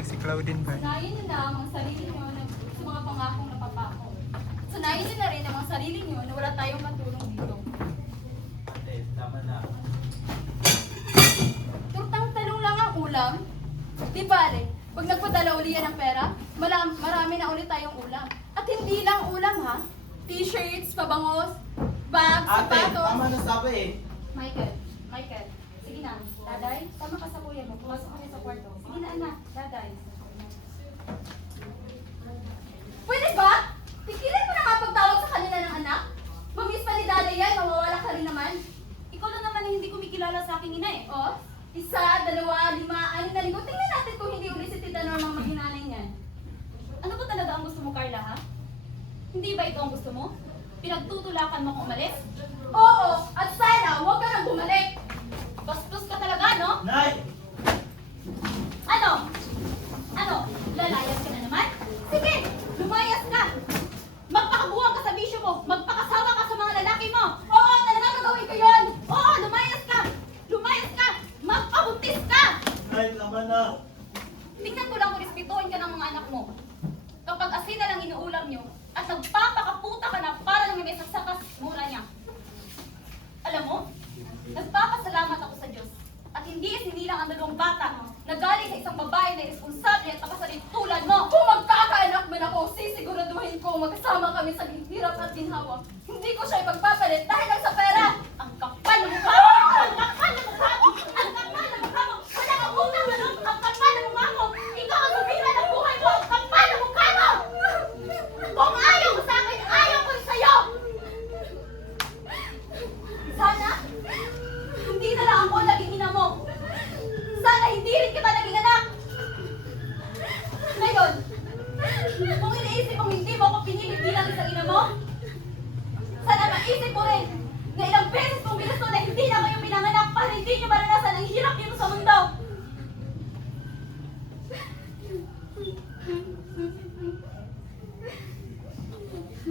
siya si Claudine ba? Sanayin niyo lang ang sarili niyo sa mga pangakong napapako. Sanayin niyo na rin ang mga sarili niyo na wala tayong matulong dito. Ate, tama na. Turtang talong lang ang ulam. Di bale, pag nagpadala uli yan ng pera, marami na ulit tayong ulam. At hindi lang ulam ha. T-shirts, pabangos, bags, Ate, sapatos. tama na sabi eh. Michael, sige na, daday, tama ka sa kuya mo, pumasok kami sa kwarto. Sige na anak, daday. Pwede ba? Tigilan mo na nga pagtawag sa kanila ng anak. Mamiss pa ni daday yan, mawawala ka rin naman. Ikaw lang naman ang hindi kumikilala sa aking ina eh. Oh, 1, 2, 5, 6 na linggo. Tingnan natin kung hindi uli si Tita Norma ang maginanay niyan. Ano ba talaga ang gusto mo, Carla, ha? Hindi ba ito ang gusto mo? Pinagtutulakan mo kung umalis? Oo, at sana huwag ka nang bumalik. Bastos ka talaga, no? Nay! Ano? Ano? Lalayas ka na naman? Sige, lumayas ka! Magpakabuwag ka sa bisyo mo! Magpakasawa ka sa mga lalaki mo! Oo, talaga gagawin ko yun. Oo, lumayas ka! Lumayas ka! Magpabuntis ka! Nay, tama na. Tingnan ko lang kung respetuhin ka ng mga anak mo. Kapag asin na lang inuulam nyo, at nagpapakaputa ka na para lang may sasakas mura niya. Alam mo, nagpapasalamat ako sa Diyos at hindi isinilang ang dalawang bata na galing sa isang babae na irresponsable at makasalit tulad mo. Kung magkakaanak man ako, sisiguraduhin ko magkasama kami sa hirap at ginhawa. Hindi ko siya ipagpapalit dahil lang sa pera. Ang kapal ng mukha mo! Ang kapal ng mukha mo! Ang kapal ng mukha mo! Wala kang utang na loob! Ang kapal ng mukha mo! Ikaw ang sumira ng buhay mo! Ang kapal ng mukha mo! Kung ayaw mo sa akin, ayaw ko rin sa'yo! Sana, hindi na lang ako naging ina mo. Sana hindi rin kita naging anak. Ngayon, kung iniisip mong hindi mo ako pinili bilang isang ina mo, sana maisip mo rin na ilang beses kong ginusto na hindi na kayo pinanganak para hindi niyo maranasan ang hirap dito sa mundo.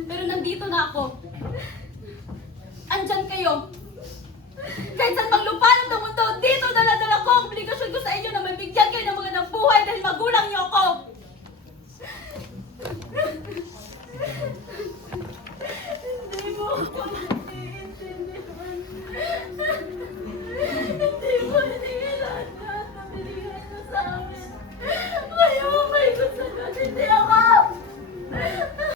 Pero nandito na ako. Andyan kayo. Kahit saan mang lupalot ng mundo, dito dala-dala ko ang obligasyon ko sa inyo na mabigyan kayo ng magandang buhay dahil magulang niyo ako.